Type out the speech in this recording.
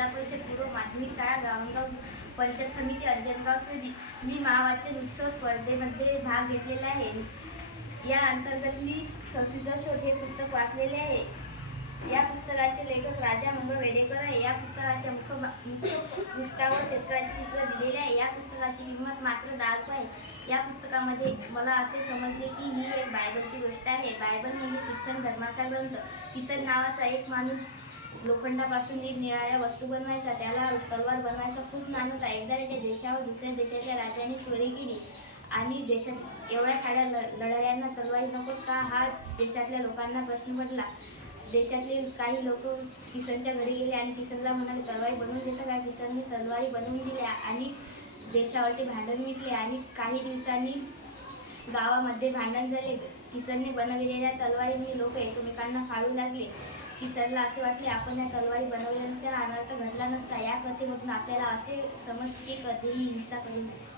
जिल्हा परिषद पूर्व माध्यमिक शाळा गावंगाव पंचायत समिती अंजनगाव सुदी. मी महावाचन उत्सव स्पर्धेमध्ये भाग घेतलेला आहे. या अंतर्गत मी संस्कृत शोध हे पुस्तक वाचलेले आहे. या पुस्तकाचे लेखक राजा मंगळ वेडेकर आहे. या पुस्तकाच्या मुख्य पृष्ठावर शेतकऱ्याचे चित्र दिलेले आहे. या पुस्तकाची किंमत मात्र 10 रुपये आहे. या पुस्तकामध्ये मला असे समजले की ही एक बायबलची गोष्ट आहे. बायबल म्हणजे ख्रिश्चन धर्माचा ग्रंथ. किसन नावाचा एक माणूस लोखंडापासून निरनिराळ्या वस्तू बनवायचा. त्याला तलवार बनवायचा खूप नाद होता. एकदा त्याच्या देशावर दुसऱ्या देशाच्या राजाने चोरी केली आणि देशात एवढ्या साऱ्या लढायांना तलवारी नको का हा देशातल्या लोकांना प्रश्न पडला. देशातले काही लोक किसनच्या घरी गेले आणि किसनला म्हणाले, तलवारी बनवून देता का? किसनने तलवारी बनवून दिल्या आणि देशावरचे भांडण मिटले. आणि काही दिवसांनी गावामध्ये भांडण झाले. किसनने बनवलेल्या तलवारीने लोक एकमेकांना फाडू लागले. किसनला असे वाटले आपण या तलवारी बनवल्या नसत्या, अनर्थ घडला नसता. या कथेमधून आपल्याला असे समजते की कधीही हिंसा करू नये.